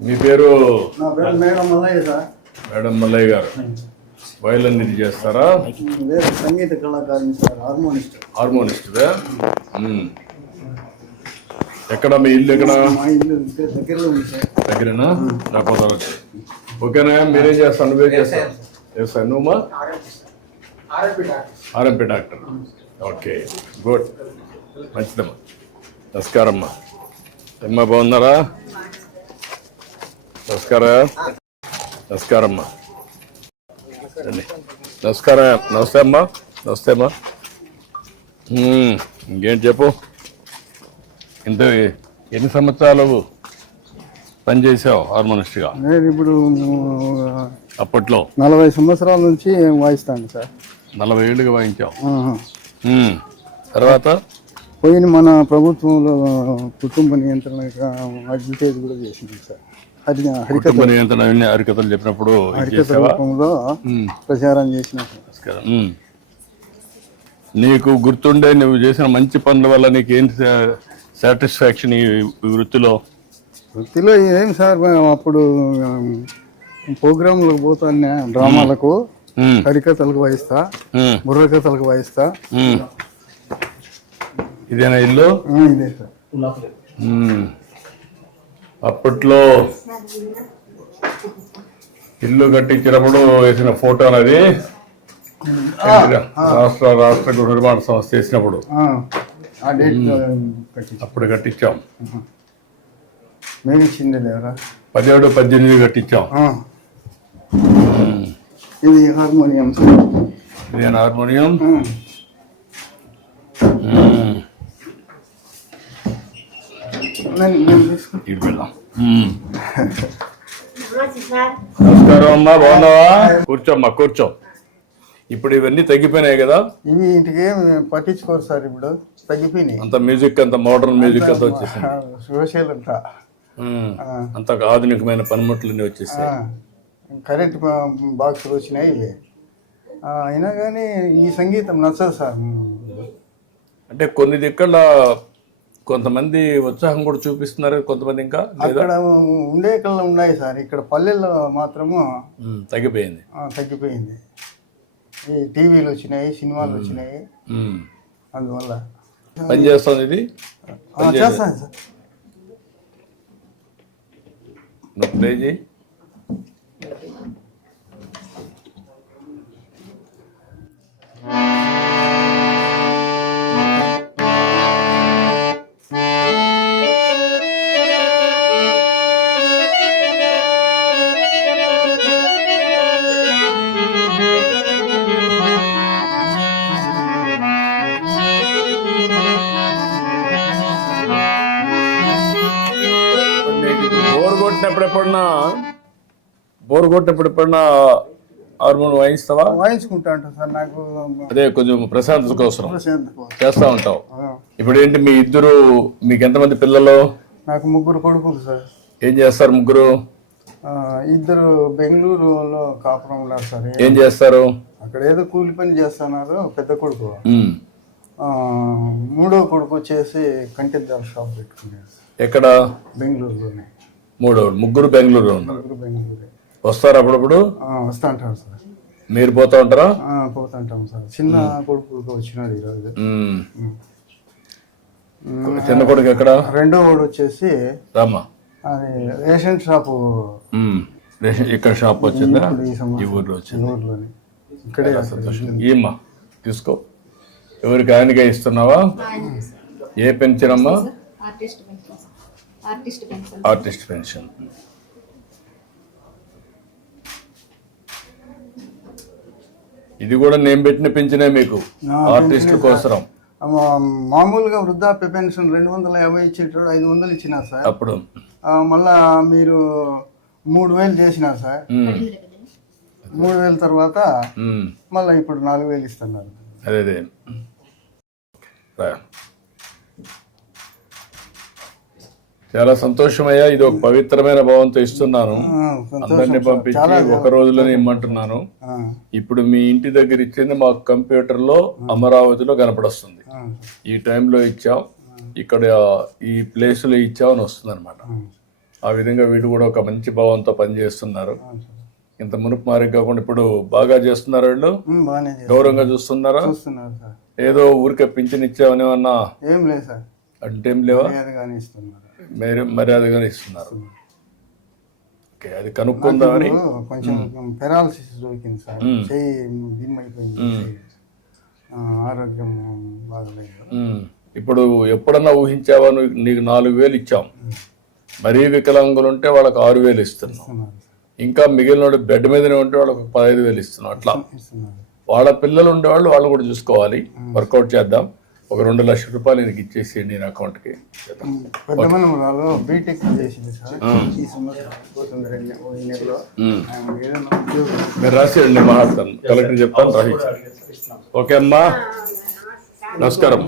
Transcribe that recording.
మీ పేరు? నా పేరు madam Mallayya sir. Madam Mallayya గారు. వయలన్ ఇది చేస్తారా? లేదు సంగీత కళాకారుని సార్ హార్మోనిస్ట్. హార్మోనిస్ట్దా? మ్మ్. ఎక్కడ మీ ఇల్లు ఎక్కడ? మా ఇల్లు ఇక్కడ దగ్గరలో ఉంది సార్. దగ్గరేనా? ఓకేనా మీరేం చేస్తాను నువ్వేం చేస్తాను చేస్తాను నువ్వు ఆర్ఎంపీ డాక్టర్. Okay good. మంచిదమ్మా. నమస్కారం అమ్మా అమ్మా బాగున్నారా? నమస్కారం. నమస్కారం అమ్మా. నమస్కారం. నమస్తే అమ్మా. నమస్తే అమ్మా. మ్మ్. ఇంకేం చెప్పు? ఇంత ఎన్ని సంవత్సరాలు పనిచేసావు హార్మోనిస్ట్గా? నేను ఇప్పుడు అప్పట్లో? నలభై సంవత్సరాల నుంచి వాయిస్తాను సార్. నలభై ఏళ్ళుగా వాయించావు. తర్వాత? పోయిన మన ప్రభుత్వంలో కుటుంబ నియంత్రణ అడ్వర్టైజ్ కూడా చేసినాం సార్. హరి హరికథ నియంత్రణ అన్ని హరికథలు చెప్పినప్పుడు హరికథ రూపంలో. ప్రచారం చేసినాం. నీకు గుర్తుండే నువ్వు చేసిన మంచి పనుల వల్ల నీకు ఏంటి సాటిస్ఫాక్షన్ ఈ వృత్తిలో వృత్తిలో ఏం సార్ అప్పుడు ప్రోగ్రాంలకు పోతాను డ్రామాలకు. హరికథలకు వాయిస్తా. బుర్రకథలకు వాయిస్తా. ఇదేనా ఇల్లు ఇదే సార్. అప్పట్లో ఇల్లు కట్టించినప్పుడు వేసిన ఫోటో అనేది రాష్ట్ర రాష్ట్ర గృహ నిర్మాణ సంస్థ వేసినప్పుడు. అప్పుడు కట్టించాం. మేము ఇచ్చింది లేవరా పదిహేడు పద్దెనిమిది కట్టించాం. ఇది హార్మోనియం ఇదేనా హార్మోనియం ఆ. మ్మ్. నేను- నేను తీసుకుంటా. ఇటు వెళ్దాం మ్మ్. నమస్కారం అమ్మా బాగున్నావా? కూర్చోమ్మా కూర్చో. ఇప్పుడు ఇవన్నీ తగ్గిపోయినాయి కదా? ఇవి ఇంటికి పట్టించుకోరు సార్ ఇప్పుడు. తగ్గిపోయినాయి. అంత మ్యూజిక్ అంత మోడర్న్ మ్యూజిక్ అంతా వచ్చేసింది. సోషల్ అంతా. అంత ఆధునికమైన పనిముట్లన్నీ వచ్చేసాయి. కరెంట్ బాక్సులు వచ్చినాయి ఇవి. అయినా కానీ ఈ సంగీతం నచ్చదు సార్. అంటే కొన్ని దిక్కల కొంతమంది ఉత్సాహం కూడా చూపిస్తున్నారు కొంతమంది ఇంకా అక్కడ ఉండే కళ్ళు ఉన్నాయి సార్. ఇక్కడ పల్లెల్లో మాత్రము. తగ్గిపోయింది. తగ్గిపోయింది. ఈ టీవీలు వచ్చినాయి సినిమాలు వచ్చినాయి. అందువల్ల పని చేస్తుంది ఇది? చేస్తాను సార్. నువ్వు ప్లే చేయి. ఎప్పుడన్నా బోర్ కొట్టినప్పుడు ఎప్పుడన్నా హార్మోన్ వాయిస్తావా వాయించుకుంటా ఉంటాను సార్ నాకు అదే కొంచెం ప్రశాంతత కోసం. చేస్తా ఉంటావు. ఇప్పుడు ఏంటి మీ ఇద్దరు మీకు ఎంతమంది పిల్లలు? నాకు ముగ్గురు కొడుకులు సార్. ఏం చేస్తారు ముగ్గురు? ఇద్దరు బెంగళూరులో కాపురం ఉన్నారు సార్. ఏం చేస్తారు? అక్కడ ఏదో కూలి పని చేస్తున్నారు పెద్ద కొడుకు. మూడో కొడుకు వచ్చేసి కంటిద్దాల షాప్ పెట్టుకున్నాడు సార్. ఎక్కడ? బెంగళూరులోనే. మూడు ముగ్గురు బెంగళూరు ఉన్నారు. వస్తారు అప్పుడప్పుడు? వస్తా ఉంటారు సార్. మీరు పోతా ఉంటారా? ఆ, పోతుంటాం సార్. చిన్న కొడుకు వచ్చినాడు ఈరోజు. చిన్న కొడుకు ఎక్కడ? రెండో వాడు వచ్చేసి రామ్మా అది రేషన్ షాపు. రేషన్ ఇక్కడ షాప్ వచ్చిందా? ఈ ఊర్లో వచ్చింది? ఇక్కడే ఏమ్మా తీసుకో. ఎవరికి ఆయనకే ఇస్తున్నావా? ఏ పెన్షన్ అమ్మా? ఆర్టిస్ట్ పెన్షన్ ఆర్టిస్ట్ ఆర్టిస్ట్ ఇది కూడా నేను పెట్టిన పెంచినే మీకు ఆ, ఆర్టిస్టుల కోసం మామూలుగా వృద్ధాప్య పెన్షన్ రెండు వందల యాభై ఇచ్చేటప్పుడు ఐదు వందలు ఇచ్చినా సార్. అప్పుడు. ఆ, మళ్ళా మీరు మూడు వేలు చేసినారు సార్. మూడు వేల తర్వాత మళ్ళీ ఇప్పుడు నాలుగు వేలు ఇస్తున్నారు. అదే అదే రా. చాలా సంతోషమయ్యా. ఇది ఒక పవిత్రమైన భావంతో ఇస్తున్నాను. అందరినీ. పంపించి ఒక రోజులోనే ఇమ్మంటున్నాను. ఇప్పుడు మీ ఇంటి దగ్గర ఇచ్చింది మాకు కంప్యూటర్లో అమరావతిలో కనపడొస్తుంది. ఈ టైంలో ఇచ్చాం. ఇక్కడ ఈ ప్లేస్లో ఇచ్చాం అని వస్తుంది అనమాట ఆ. విధంగా వీడు కూడా ఒక మంచి భావంతో పనిచేస్తున్నారు. ఇంత మునుపు మారికి కాకుండా ఇప్పుడు బాగా చేస్తున్నారు వీళ్ళు? గౌరవంగా చూస్తున్నారా? ఏదో ఊరికే పింఛన్ ఇచ్చామని ఏమన్నా ఏం లేదు సార్. అంటే లేవా? మీరు మర్యాదగానే ఇస్తున్నారు. ఓకే అది కనుక్కుందామని. ఇప్పుడు కొంచెం పెరాలసిస్ దొరికింది సార్. చెయ్యి ఆరోగ్యం బాగలేదు. ఇప్పుడు ఎప్పుడన్నా ఊహించావా? నువ్వు నీకు నాలుగు వేలు ఇచ్చాం. మరీ వికలాంగులు ఉంటే వాళ్ళకి ఆరు వేలు ఇస్తున్నాం. ఇంకా మిగిలిన బెడ్ మీదనే ఉంటే వాళ్ళకి పదహైదు వేలు ఇస్తున్నాం అట్లా. వాళ్ళ పిల్లలు ఉండేవాళ్ళు వాళ్ళు కూడా చూసుకోవాలి. వర్కౌట్ చేద్దాం. ఒక రెండు లక్షల రూపాయలు నీకు ఇచ్చేసేయండి నేను అకౌంట్కి. మీరు రాసేయండి మాట్లాడతాను కలెక్టర్ చెప్తాను రాసి ఓకే అమ్మా. నమస్కారం.